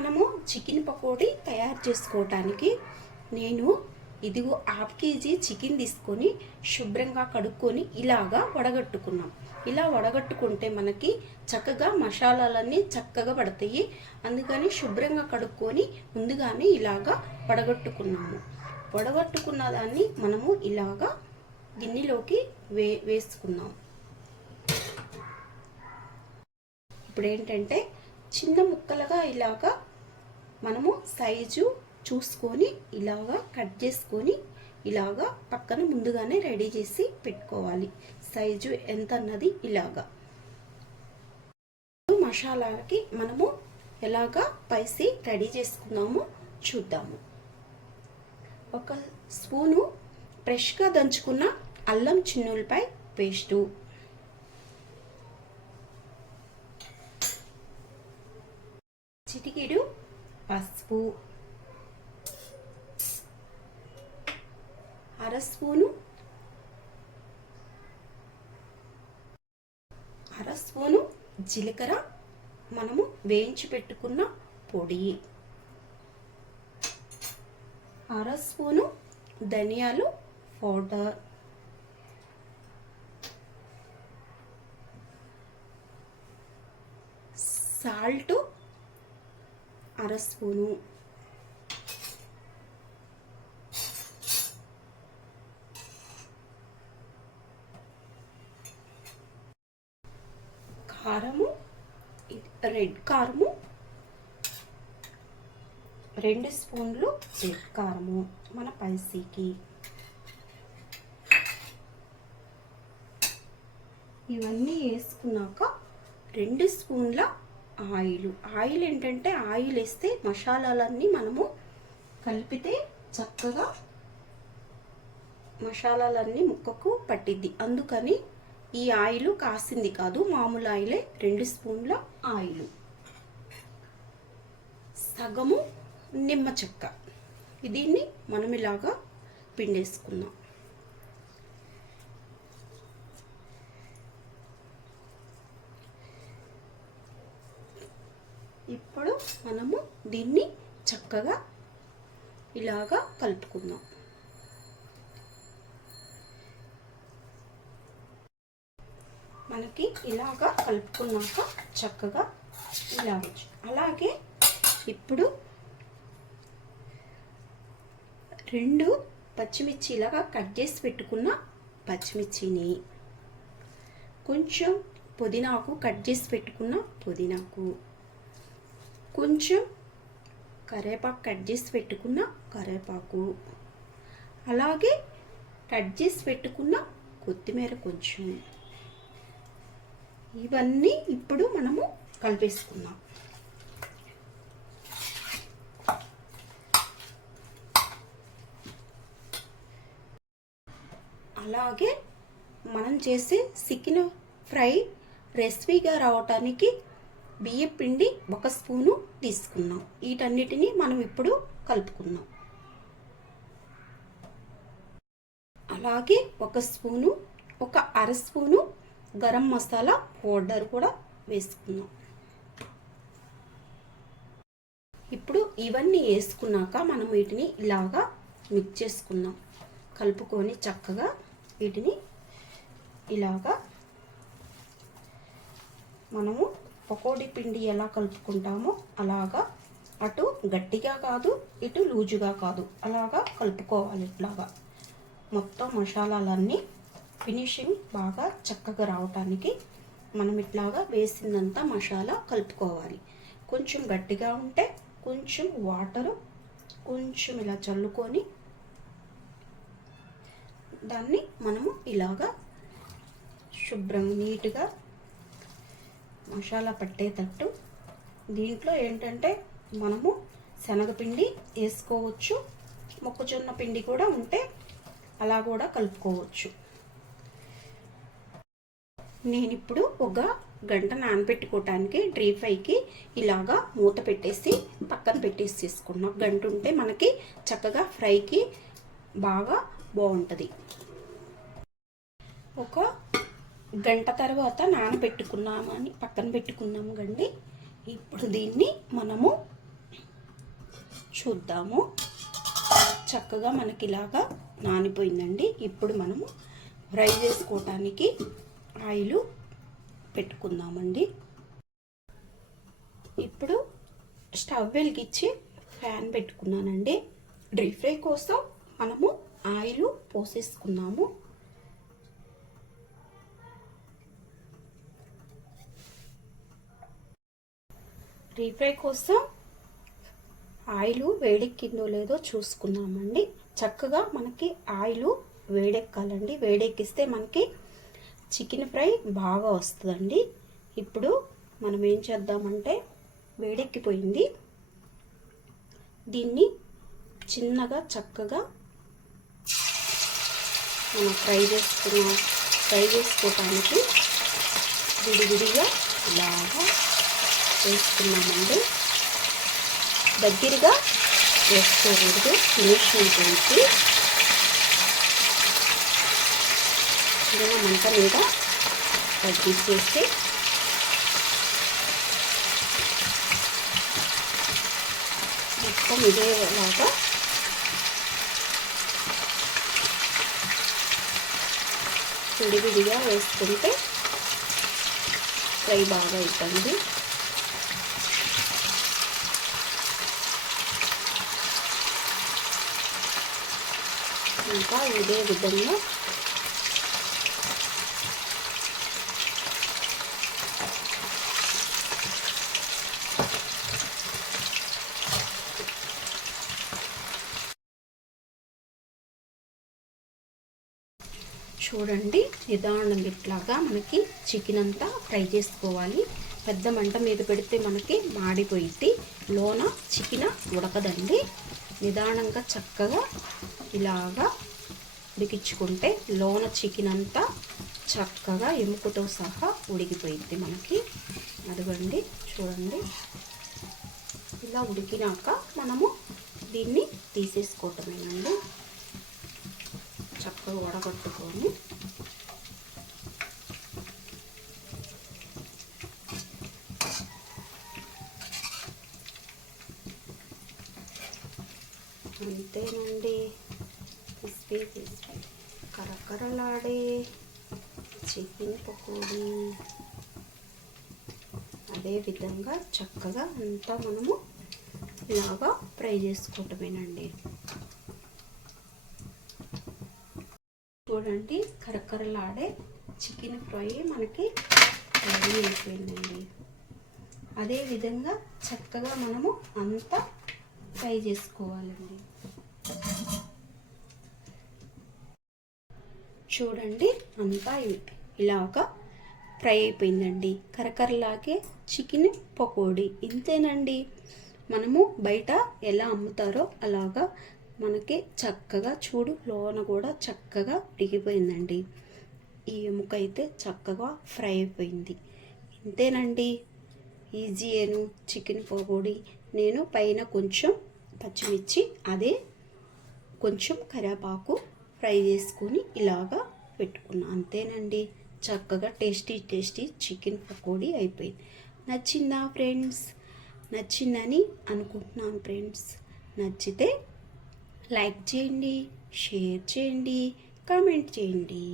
మనము చికెన్ పకోడీ తయారు చేసుకోవటానికి నేను ఇదిగో హాఫ్ కేజీ చికెన్ తీసుకొని శుభ్రంగా కడుక్కొని ఇలాగా వడగట్టుకున్నాం. ఇలా వడగట్టుకుంటే మనకి చక్కగా మసాలాలన్నీ చక్కగా పడతాయి. అందుకని శుభ్రంగా కడుక్కొని ముందుగానే ఇలాగా వడగట్టుకున్నాము. వడగట్టుకున్న దాన్ని మనము ఇలాగా గిన్నెలోకి వేసుకున్నాం. ఇప్పుడు ఏంటంటే చిన్న ముక్కలుగా ఇలాగా మనము సైజు చూసుకొని ఇలాగా కట్ చేసుకొని ఇలాగా పక్కన ముందుగానే రెడీ చేసి పెట్టుకోవాలి. సైజు ఎంత అన్నది ఇలాగా. మసాలాకి మనము ఎలాగా స్పైసీ రెడీ చేసుకుందామో చూద్దాము. ఒక స్పూను ఫ్రెష్గా దంచుకున్న అల్లం చిన్నులపై పేస్టు, చిటికెడు పసుపు, అర స్పూను జీలకర్ర మనము వేయించి పెట్టుకున్న పొడి, అర స్పూను ధనియాలు పౌడర్, సాల్ట్ అర స్పూను, కారము, రెడ్ కారము 2 స్పూన్లు రెడ్ కారము మన స్పైసీకి. ఇవన్నీ వేసుకున్నాక 2 స్పూన్ల ఆయిల్ ఏంటంటే ఆయిల్ వేస్తే మసాలాలన్నీ మనము కలిపితే చక్కగా మసాలాలన్నీ ముక్కకు పట్టిద్ది. అందుకని ఈ ఆయిల్ కాసింది కాదు, మామూలు ఆయిలే. 2 స్పూన్ల ఆయిల్, సగము నిమ్మ చెక్క. దీన్ని మనం ఇలాగా పిండేసుకుందాం. ఇప్పుడు మనము దీన్ని చక్కగా ఇలాగా కలుపుకుందాం. మనకి ఇలాగా కలుపుకున్నాక చక్కగా ఇలా అలాగే ఇప్పుడు 2 పచ్చిమిర్చి ఇలాగా కట్ చేసి పెట్టుకున్న పచ్చిమిర్చిని, కొంచెం పుదీనాకు కట్ చేసి పెట్టుకున్న పుదీనాకు, కొంచెం కరివేపాకు కట్ చేసి పెట్టుకున్న కరివేపాకు, అలాగే కట్ చేసి పెట్టుకున్న కొత్తిమీర కొంచెం, ఇవన్నీ ఇప్పుడు మనము కలిపేసుకుందాం. అలాగే మనం చేసే చికెన్ ఫ్రై రెసిపీగా రావటానికి బియ్యం పిండి 1 స్పూను తీసుకున్నాం. వీటన్నిటిని మనం ఇప్పుడు కలుపుకున్నాం. అలాగే 1 స్పూను, ఒక అర స్పూను గరం మసాలా పౌడర్ కూడా వేసుకున్నాం. ఇప్పుడు ఇవన్నీ వేసుకున్నాక మనం వీటిని ఇలాగా మిక్స్ చేసుకుందాం. కలుపుకొని చక్కగా వీటిని ఇలాగా మనము పకోడీ పిండి ఎలా కలుపుకుంటామో అలాగా, అటు గట్టిగా కాదు ఇటు లూజుగా కాదు, అలాగా కలుపుకోవాలి. ఇట్లాగా మొత్తం మసాలాలన్నీ ఫినిషింగ్ బాగా చక్కగా రావటానికి మనం ఇట్లాగా వేసిందంతా మసాలా కలుపుకోవాలి. కొంచెం గట్టిగా ఉంటే కొంచెం వాటరు కొంచెం ఇలా చల్లుకొని దాన్ని మనము ఇలాగా శుభ్రంగా నీట్గా మసాలా పట్టేటట్టు. దీంట్లో ఏంటంటే మనము శనగపిండి వేసుకోవచ్చు, మొక్కజొన్న పిండి కూడా ఉంటే అలా కూడా కలుపుకోవచ్చు. నేను ఇప్పుడు 1 గంట నానబెట్టుకోవటానికి డ్రీ ఫ్రైకి ఇలాగా మూత పెట్టేసి పక్కన పెట్టేసి తీసుకున్నాం. గంట ఉంటే మనకి చక్కగా ఫ్రైకి బాగా బాగుంటుంది. 1 గంట తర్వాత నానబెట్టుకున్నామని పక్కన పెట్టుకున్నాము కండి. ఇప్పుడు దీన్ని మనము చూద్దాము. చక్కగా మనకి ఇలాగా నానిపోయిందండి. ఇప్పుడు మనము ఫ్రై చేసుకోవటానికి ఆయిల్ పెట్టుకుందామండి. ఇప్పుడు స్టవ్ వెలిగించి ఫ్యాన్ పెట్టుకున్నానండి. డీప్ ఫ్రై కోసం మనము ఆయిల్ పోసేసుకున్నాము. డీప్ ఫ్రై కోసం ఆయిల్ వేడెక్కిందో లేదో చూసుకున్నామండి. చక్కగా మనకి ఆయిల్ వేడెక్కాలండి. వేడెక్కిస్తే మనకి చికెన్ ఫ్రై బాగా వస్తుందండి. ఇప్పుడు మనం ఏం చేద్దామంటే, వేడెక్కిపోయింది, దీన్ని చిన్నగా చక్కగా మనం ఫ్రై చేసుకోవటానికి విడివిడిగా ఇలాగా వేసుకున్నామండి. దగ్గరగా వేసుకోకూడదు. ఫినిషింగ్ చేసి చిన్న మంట మీద తగ్గించేసి మొత్తం ఇదేలాగా విడివిడిగా వేసుకుంటే ఫ్రై బాగా అవుతుంది. ఇంకా ఇదే విధంగా చూడండి, నిదానంగా ఇట్లాగా మనకి చికెన్ అంతా ఫ్రై చేసుకోవాలి. పెద్ద మంట మీద పెడితే మనకి మాడిపోయిద్ది, లోన చికెన్ ఉడకదండి. నిదానంగా చక్కగా ఇలాగా ఉడికించుకుంటే లోన చికెన్ అంతా చక్కగా ఎముకతో సహా ఉడికిపోయిద్ది మనకి. అదిగోండి చూడండి, ఇలా ఉడికినాక మనము దీన్ని తీసేసుకోవటమేనండి. చక్కగా వడగట్టుకొని అంతేనండి. క్రిస్పీ కరకరలాడే చికెన్ పకోడీ. అదే విధంగా చక్కగా అంతా మనము ఇలాగా ఫ్రై చేసుకోవటమేనండి. చూడండి, కరకరలాడే చికెన్ ఫ్రై మనకి రెడీ అయిపోయిందండి. అదే విధంగా చక్కగా మనము అంతా ఫ్రై చేసుకోవాలండి. చూడండి, అంతా ఇలాగా ఫ్రై అయిపోయిందండి. కరకరలాగే చికెన్ పకోడీ. ఇంతేనండి. మనము బయట ఎలా అమ్ముతారో అలాగా మనకి చక్కగా చూడు, లోన కూడా చక్కగా ఉడికిపోయిందండి. ఈ ఎముక అయితే చక్కగా ఫ్రై అయిపోయింది. ఇంతేనండి, ఈజీయేను చికెన్ పకోడీ. నేను పైన కొంచెం పచ్చిమిర్చి, అదే కొంచెం కరివేపాకు ఫ్రై చేసుకొని ఇలాగా పెట్టుకున్నా. అంతేనండి, చక్కగా టేస్టీ చికెన్ పకోడీ అయిపోయింది. నచ్చిందా ఫ్రెండ్స్? నచ్చిందని అనుకుంటున్నాను ఫ్రెండ్స్. నచ్చితే లైక్ చేయండి, షేర్ చేయండి, కామెంట్ చేయండి.